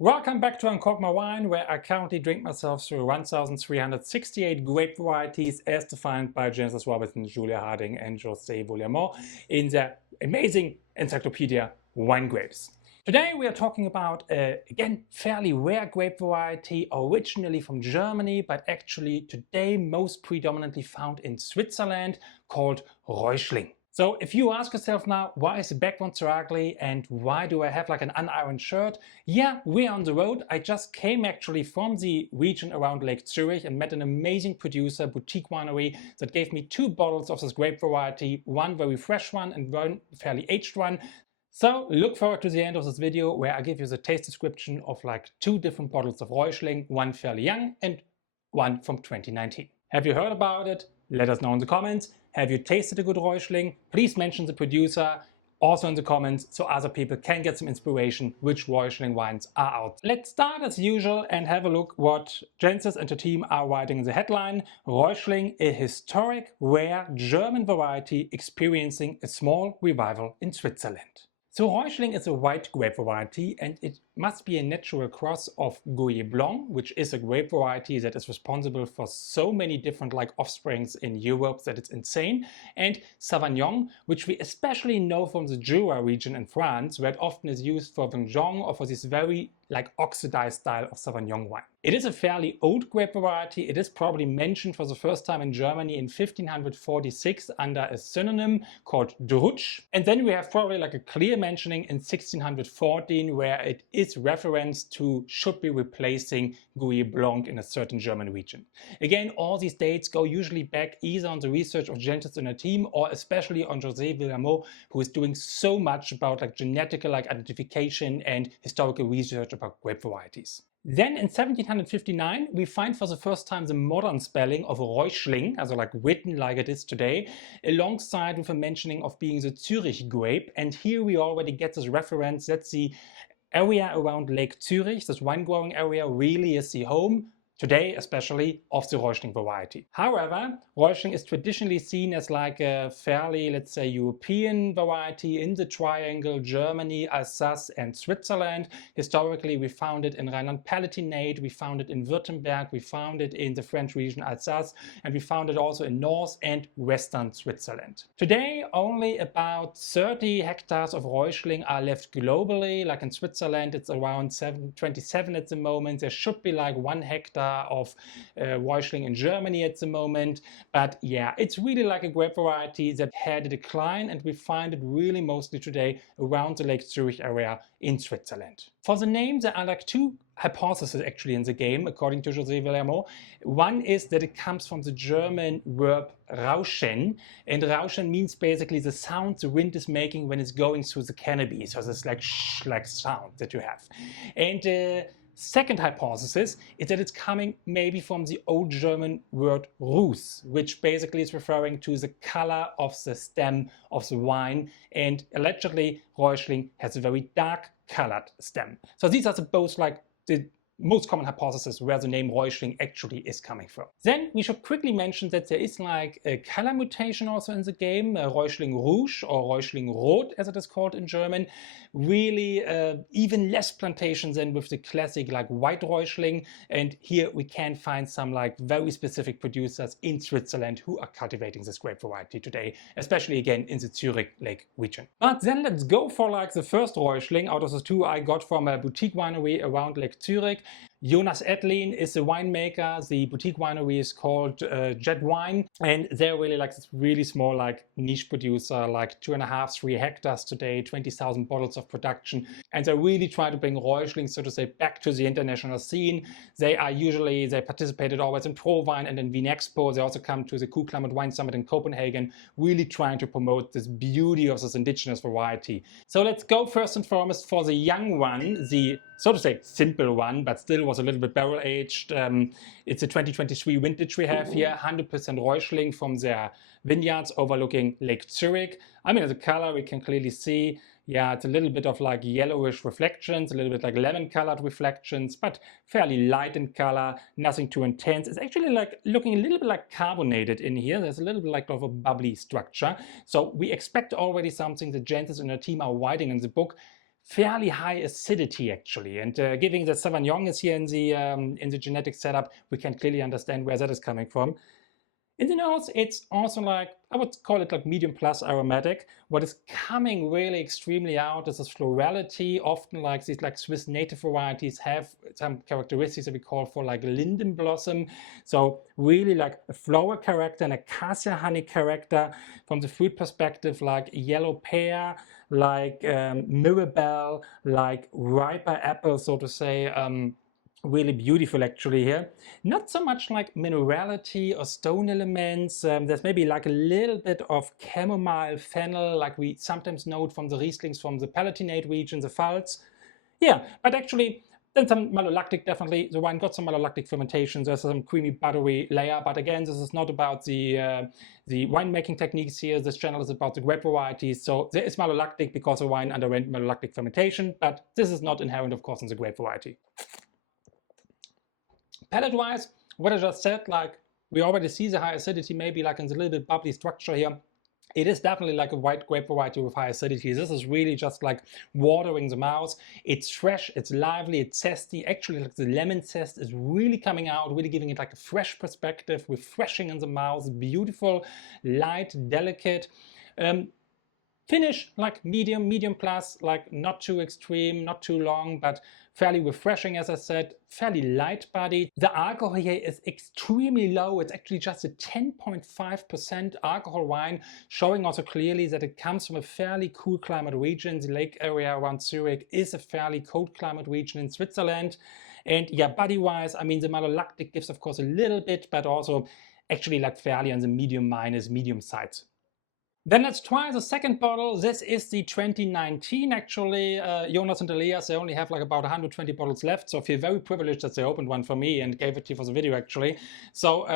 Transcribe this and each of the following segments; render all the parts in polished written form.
Welcome back to Uncork My Wine, where I currently drink myself through 1,368 grape varieties as defined by Genesis Robertson, Julia Harding and José Villamor in their amazing encyclopedia Wine Grapes. Today we are talking about, again, fairly rare grape variety, originally from Germany, but actually today most predominantly found in Switzerland, called Reuschling. So if you ask yourself now, why is the background so ugly and why do I have like an unironed shirt? Yeah, we're on the road. I just came actually from the region around Lake Zurich and met an amazing producer, boutique winery, that gave me 2 bottles of this grape variety, one very fresh one and one fairly aged one. So look forward to the end of this video where I give you the taste description of like 2 different bottles of Reuschling, one fairly young and one from 2019. Have you heard about it? Let us know in the comments. Have you tasted a good Reuschling? Please mention the producer also in the comments so other people can get some inspiration which Reuschling wines are out. Let's start as usual and have a look what Genesis and the team are writing in the headline. Reuschling, a historic, rare German variety experiencing a small revival in Switzerland. So Reuschling is a white grape variety and it must be a natural cross of Gouais Blanc, which is a grape variety that is responsible for so many different offsprings in Europe that it's insane, and Savagnin, which we especially know from the Jura region in France, where it often is used for Vengeance or for this very oxidized style of Savagnin wine. It is a fairly old grape variety. It is probably mentioned for the first time in Germany in 1546 under a synonym called Drutsch. And then we have probably a clear mentioning in 1614 where it is referenced to should be replacing Gouais Blanc in a certain German region. Again, all these dates go usually back either on the research of Genesis and her team or especially on José Villamor, who is doing so much about genetical identification and historical research about grape varieties. Then in 1759 we find for the first time the modern spelling of Reuschling, also written like it is today, alongside with a mentioning of being the Zurich grape, and here we already get this reference that the area around Lake Zurich, this wine growing area, really is the home, today especially, of the Reuschling variety. However, Reuschling is traditionally seen as a fairly, let's say, European variety in the triangle Germany, Alsace and Switzerland. Historically we found it in Rhineland-Palatinate, we found it in Württemberg, we found it in the French region Alsace, and we found it also in North and Western Switzerland. Today only about 30 hectares of Reuschling are left globally. Like in Switzerland it's around 27 at the moment. There should be 1 hectare of Reuschling in Germany at the moment, but yeah, it's really a grape variety that had a decline, and we find it really mostly today around the Lake Zurich area in Switzerland. For the name, there are 2 hypotheses actually in the game, according to José Villamor. One is that it comes from the German verb rauschen, and rauschen means basically the sound the wind is making when it's going through the canopy, so this shh sound that you have. And second hypothesis is that it's coming maybe from the old German word Ruß, which basically is referring to the color of the stem of the wine, and allegedly Reuschling has a very dark colored stem. So these are both the most common hypothesis where the name Reuschling actually is coming from. Then we should quickly mention that there is a color mutation also in the game, Reuschling Rouge or Reuschling Rot as it is called in German. Really even less plantations than with the classic white Reuschling, and here we can find some very specific producers in Switzerland who are cultivating this grape variety today, especially again in the Zurich Lake region. But then let's go for the first Reuschling out of the 2 I got from a boutique winery around Lake Zurich. Jonas Ettlin is the winemaker. The boutique winery is called Jet Wine, and they're really this really small niche producer, 2.5, 3 hectares today, 20,000 bottles of production, and they really try to bring Reuschling, so to say, back to the international scene. They participated always in ProWein and in Wien Expo. They also come to the Cool Wine Summit in Copenhagen, really trying to promote this beauty of this indigenous variety. So let's go first and foremost for the young one, the so to say simple one, but still was a little bit barrel aged. It's a 2023 vintage we have here, 100% Reuschling from their vineyards overlooking Lake Zurich. I mean, the color we can clearly see, yeah, it's a little bit of yellowish reflections, a little bit lemon colored reflections, but fairly light in color, nothing too intense. It's actually looking a little bit carbonated in here. There's a little bit of a bubbly structure. So we expect already something that Genesis and her team are writing in the book. fairly high acidity actually, and given that Savagnin is here in the genetic setup, we can clearly understand where that is coming from. In the nose, it's also like, I would call it like medium plus aromatic. What is coming really extremely out is this florality. Often like these like Swiss native varieties have some characteristics that we call for like linden blossom. So really like a flower character and a cassia honey character. From the fruit perspective, like yellow pear, like mirabelle, like riper apple, so to say. Really beautiful actually here. Not so much like minerality or stone elements. There's maybe like a little bit of chamomile, fennel, like we sometimes note from the Rieslings from the Palatinate region, the Pfalz. Yeah, but actually then some malolactic, definitely. The wine got some malolactic fermentation. There's some creamy buttery layer, but again, this is not about the winemaking techniques here. This channel is about the grape varieties. So there is malolactic because the wine underwent malolactic fermentation, but this is not inherent, of course, in the grape variety. Palate-wise, what I just said, like we already see the high acidity, maybe like in the little bit bubbly structure here. It is definitely like a white grape variety with high acidity. This is really just like watering the mouth. It's fresh, it's lively, it's zesty. Actually, like the lemon zest is really coming out, really giving it like a fresh perspective, refreshing in the mouth, beautiful, light, delicate. Finish like medium plus, like not too extreme, not too long, but fairly refreshing, as I said, fairly light bodied. The alcohol here is extremely low. It's actually just a 10.5% alcohol wine, showing also clearly that it comes from a fairly cool climate region. The lake area around Zurich is a fairly cold climate region in Switzerland. And yeah, body-wise, I mean, the malolactic gives, of course, a little bit, but also actually like fairly on the medium side. Then let's try the second bottle. This is the 2019 actually. Jonas and Elias, they only have like about 120 bottles left, so I feel very privileged that they opened one for me and gave it to you for the video actually. So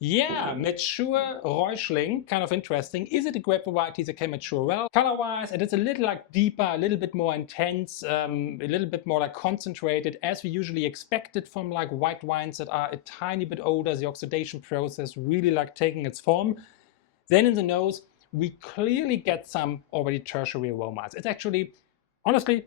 yeah, mature Reuschling, kind of interesting. Is it a grape variety that can mature well? Color-wise, it is a little like deeper, a little bit more intense, a little bit more like concentrated, as we usually expect it from like white wines that are a tiny bit older. The oxidation process really like taking its form. Then in the nose, we clearly get some already tertiary aromas. It's actually, honestly,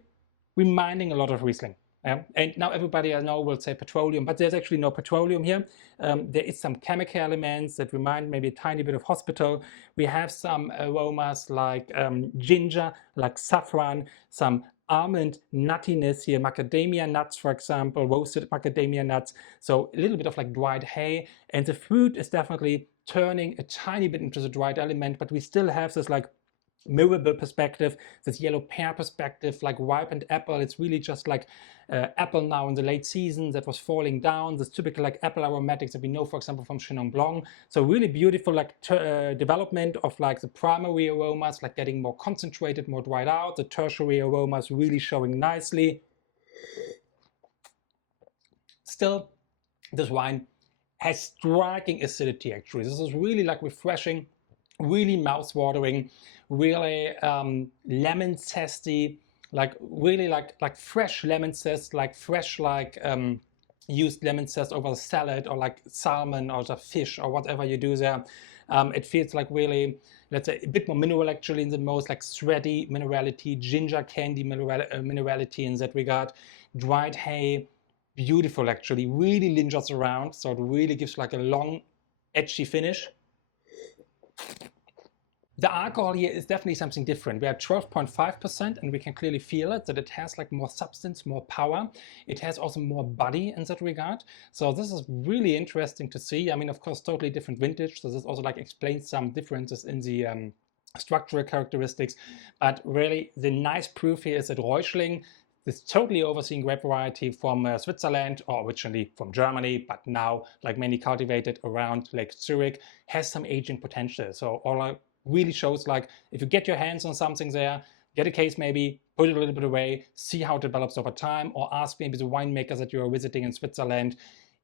reminding a lot of Riesling. And now everybody I know will say petroleum, but there's actually no petroleum here. There is some chemical elements that remind maybe a tiny bit of hospital. We have some aromas like ginger, like saffron, some almond nuttiness here, macadamia nuts, for example, roasted macadamia nuts. So a little bit of like dried hay. And the fruit is definitely turning a tiny bit into the dried element, but we still have this like mirabelle perspective, this yellow pear perspective, like ripened apple. It's really just like apple now in the late season that was falling down, this typical like apple aromatics that we know, for example, from Chenin Blanc. So really beautiful like development of like the primary aromas, like getting more concentrated, more dried out, the tertiary aromas really showing nicely. Still, this wine has striking acidity actually. This is really like refreshing, really mouth-watering, really lemon zesty, like really like fresh lemon zest, like fresh like used lemon zest over a salad or like salmon or the fish or whatever you do there. It feels like really, let's say, a bit more mineral actually in the most, like thready minerality, ginger candy minerality in that regard, dried hay, beautiful actually, really lingers around, so it really gives like a long edgy finish. The alcohol here is definitely something different. We are 12.5% and we can clearly feel it, that it has like more substance, more power. It has also more body in that regard. So this is really interesting to see. I mean, of course, totally different vintage. So this also like explains some differences in the structural characteristics. But really the nice proof here is that Reuschling, this totally overseen grape variety from Switzerland, or originally from Germany, but now like mainly cultivated around Lake Zurich, has some aging potential. So all really shows like if you get your hands on something there, get a case maybe, put it a little bit away, see how it develops over time, or ask maybe the winemakers that you are visiting in Switzerland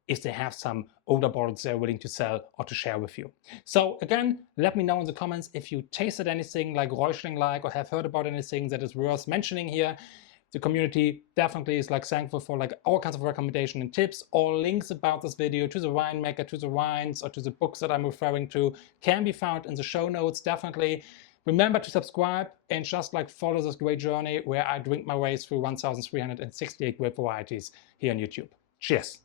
if they have some older bottles they're willing to sell or to share with you. So again, let me know in the comments if you tasted anything like Reuschling-like or have heard about anything that is worth mentioning here. The community definitely is like thankful for like all kinds of recommendation and tips. All links about this video to the winemaker, to the wines, or to the books that I'm referring to can be found in the show notes, definitely. Remember to subscribe and just like follow this great journey where I drink my way through 1,368 grape varieties here on YouTube. Cheers!